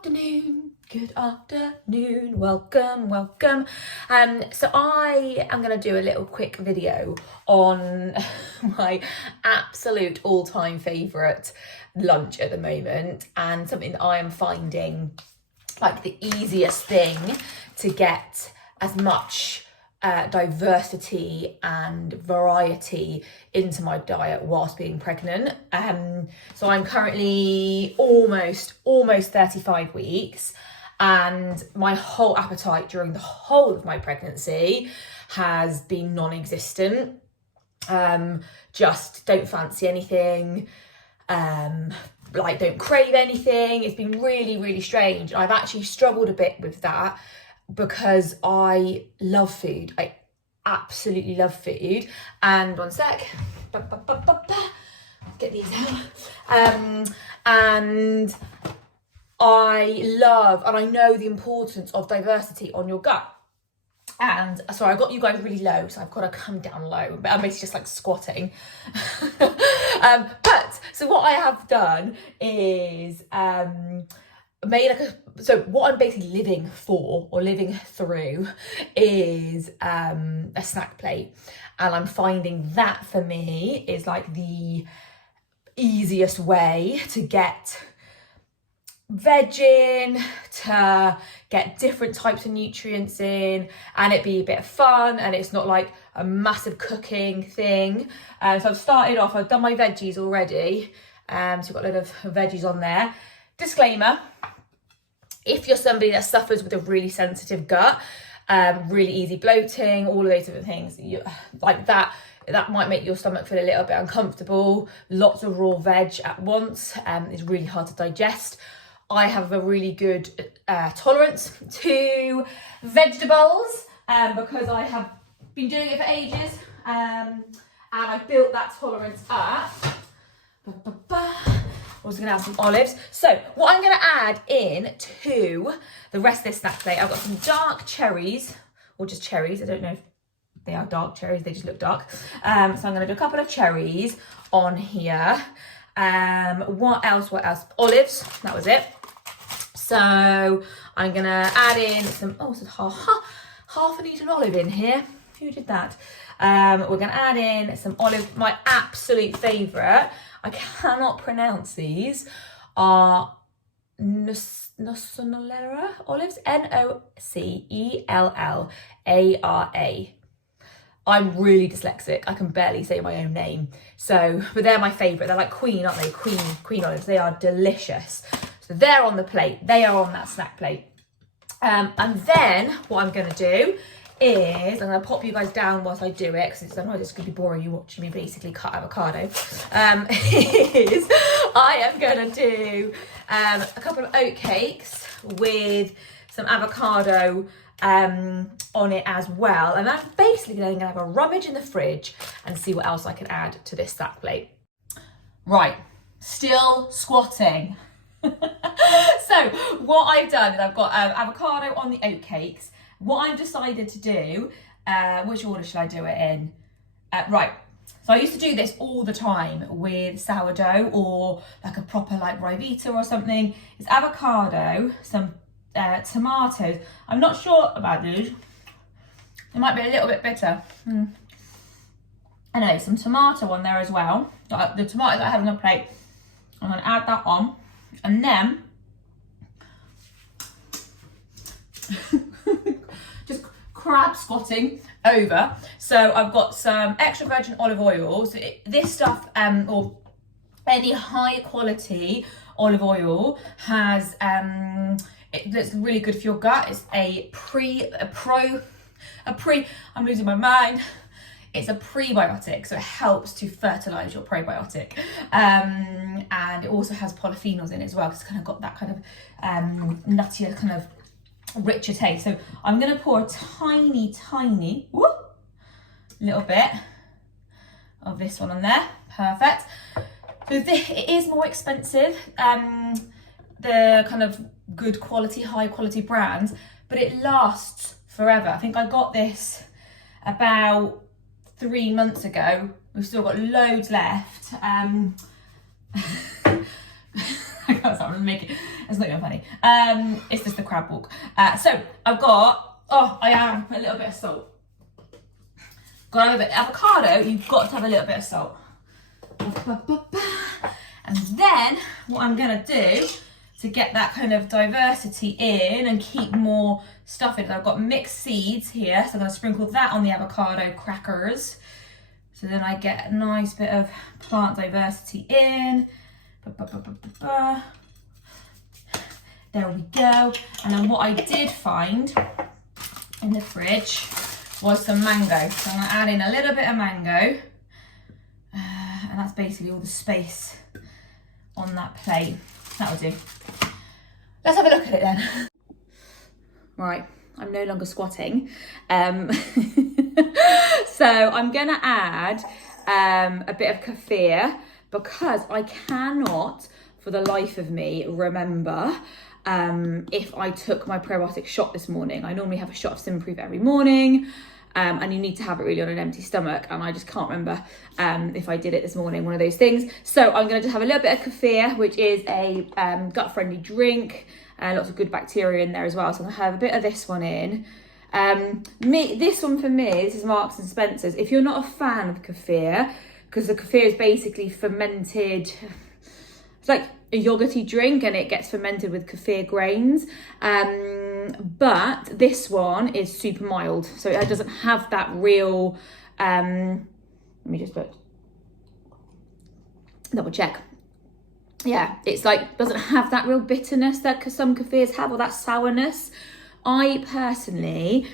Good afternoon, welcome. So I am going to do a little quick video on my absolute all-time favourite lunch at the moment, and something that I am finding like the easiest thing to get as much diversity and variety into my diet whilst being pregnant. So I'm currently almost 35 weeks, and my whole appetite during the whole of my pregnancy has been non-existent. Just don't fancy anything, don't crave anything. It's been really strange. I've actually struggled a bit with that because I love food. I absolutely love food. And one sec, get these out. And I know the importance of diversity on your gut. And sorry, I got you guys really low, so I've got to come down low, but I'm basically just like squatting. So what I have done is so what I'm basically living for or living through is a snack plate, and I'm finding that for me is like the easiest way to get veg in, to get different types of nutrients in, and it be a bit of fun, and it's not like a massive cooking thing. So I've done my veggies already, so I've got a load of veggies on there. Disclaimer: if you're somebody that suffers with a really sensitive gut, really easy bloating, all of those different things, like that might make your stomach feel a little bit uncomfortable. Lots of raw veg at once is really hard to digest. I have a really good tolerance to vegetables because I have been doing it for ages, and I've built that tolerance up. Also going to add some olives. So what I'm going to add in to the rest of this snack plate, I've got some dark cherries, or just cherries. I don't know if they are dark cherries, they just look dark. So I'm going to do a couple of cherries on here. What else? Olives, that was it. So I'm going to add in some, half an eaten olive in here. Who did that? We're going to add in some olive. My absolute favourite, I cannot pronounce these, are Nocellara olives, Nocellara. I'm really dyslexic. I can barely say my own name. So, but they're my favourite. They're like queen, aren't they? Queen olives. They are delicious. So they're on the plate. They are on that snack plate. And then what I'm going to do is I'm going to pop you guys down whilst I do it, because otherwise it's going to be boring you watching me basically cut avocado. I am going to do a couple of oat cakes with some avocado on it as well, and I'm basically going to have a rummage in the fridge and see what else I can add to this snack plate. Right, still squatting. So what I've done is I've got avocado on the oat cakes. What I've decided to do, which order should I do it in? Right, so I used to do this all the time with sourdough or like a proper like Rivita or something. It's avocado, some tomatoes. I'm not sure about these. They might be a little bit bitter. Anyway, some tomato on there as well. The tomato that I have on the plate, I'm going to add that on. And then just crab squatting over. So I've got some extra virgin olive oil. So this stuff, or any high quality olive oil, has that's really good for your gut. It's I'm losing my mind. It's a prebiotic, so it helps to fertilise your probiotic. And it also has polyphenols in it as well, because it's kind of got that kind of nuttier, kind of richer taste. So I'm going to pour a tiny little bit of this one on there. Perfect. So it is more expensive, the kind of good quality, high quality brands, but it lasts forever. I think I got this about 3 months ago. We've still got loads left. I can't stop making It's not even funny. It's just the crab walk. So I've got, I am a little bit of salt. Got to have a bit of avocado, you've got to have a little bit of salt. And then what I'm gonna do to get that kind of diversity in and keep more stuff in, I've got mixed seeds here, so I'm gonna sprinkle that on the avocado crackers. So then I get a nice bit of plant diversity in. There we go. And then what I did find in the fridge was some mango. So I'm gonna add in a little bit of mango. And that's basically all the space on that plate. That'll do. Let's have a look at it then. Right, I'm no longer squatting. So I'm gonna add a bit of kefir because I cannot, for the life of me, remember if I took my probiotic shot this morning. I normally have a shot of Simproof every morning. And you need to have it really on an empty stomach, and I just can't remember if I did it this morning, one of those things. So I'm going to just have a little bit of kefir, which is a gut-friendly drink, lots of good bacteria in there as well. So I'm going to have a bit of this one in. This one for me, this is Marks and Spencer's. If you're not a fan of kefir, because the kefir is basically fermented, it's like a yogurty drink and it gets fermented with kefir grains. But this one is super mild, so it doesn't have that real, let me just double check. Yeah, it's like, doesn't have that real bitterness that some kefirs have, or that sourness. I personally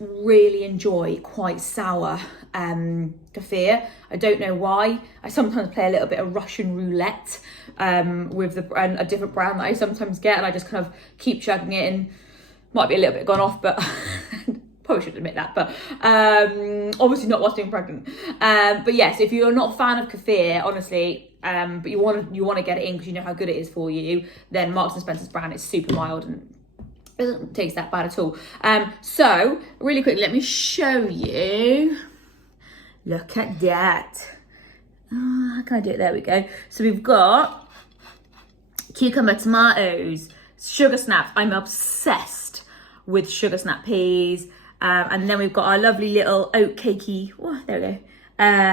really enjoy quite sour kefir. I don't know why. I sometimes play a little bit of Russian roulette with a different brand that I sometimes get, and I just kind of keep chugging it in. Might be a little bit gone off, but probably should admit that, but obviously not whilst being pregnant. But yes, if you're not a fan of kefir, honestly, but you want to get it in because you know how good it is for you, then Marks and Spencer's brand is super mild and doesn't taste that bad at all. So really quickly, let me show you. Look at that. How can I do it? There we go. So we've got cucumber, tomatoes, sugar snap. I'm obsessed with sugar snap peas. And then we've got our lovely little oat cakey, there we go,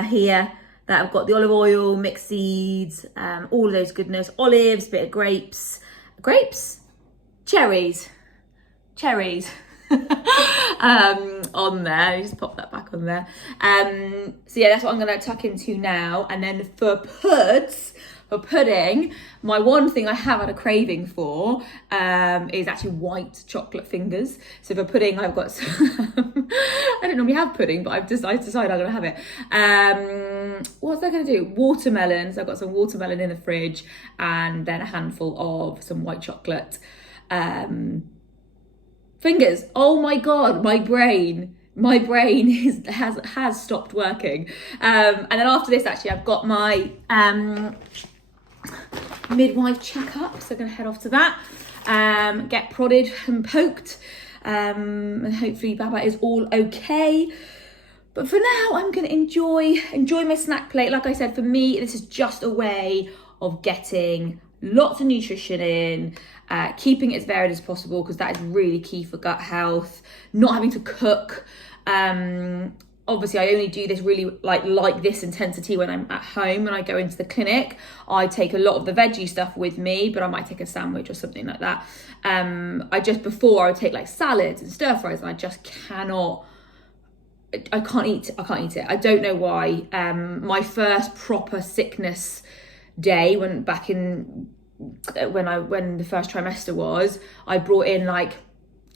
here, that I've got the olive oil, mixed seeds, all of those goodness, olives, bit of grapes, cherries, on there. Just pop that back on there. So yeah, that's what I'm gonna tuck into now. And then for pudding, my one thing I have had a craving for is actually white chocolate fingers. So for pudding, I've got some, I don't normally have pudding, but I decided I'm gonna have it. What's I gonna do? Watermelons. I've got some watermelon in the fridge, and then a handful of some white chocolate fingers. Oh my god, my brain has stopped working. And then after this, actually, I've got my midwife checkup, so I'm gonna head off to that, get prodded and poked, and hopefully Baba is all okay. But for now, I'm gonna enjoy my snack plate. Like I said, for me, this is just a way of getting lots of nutrition in, keeping it as varied as possible, because that is really key for gut health. Not having to cook. Obviously, I only do this really like this intensity when I'm at home. When I go into the clinic, I take a lot of the veggie stuff with me, but I might take a sandwich or something like that. Before I would take like salads and stir fries, and I just cannot. I can't eat it. I don't know why. My first proper sickness day when the first trimester was, I brought in like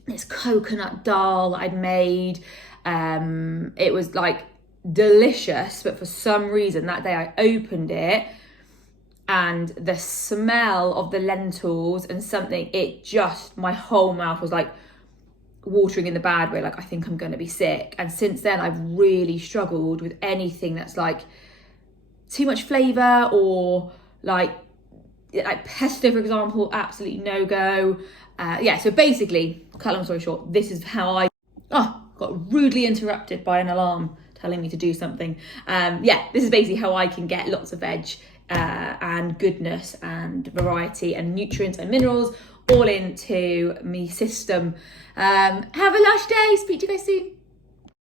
this coconut dal that I'd made. It was like delicious, but for some reason that day I opened it and the smell of the lentils and my whole mouth was like watering in the bad way, like I think I'm going to be sick. And since then I've really struggled with anything that's like too much flavour, or like pesto, for example, absolutely no go. So basically, cut long story short, this is how I got rudely interrupted by an alarm telling me to do something. This is basically how I can get lots of veg and goodness and variety and nutrients and minerals all into me system. Have a lush day. Speak to you guys soon.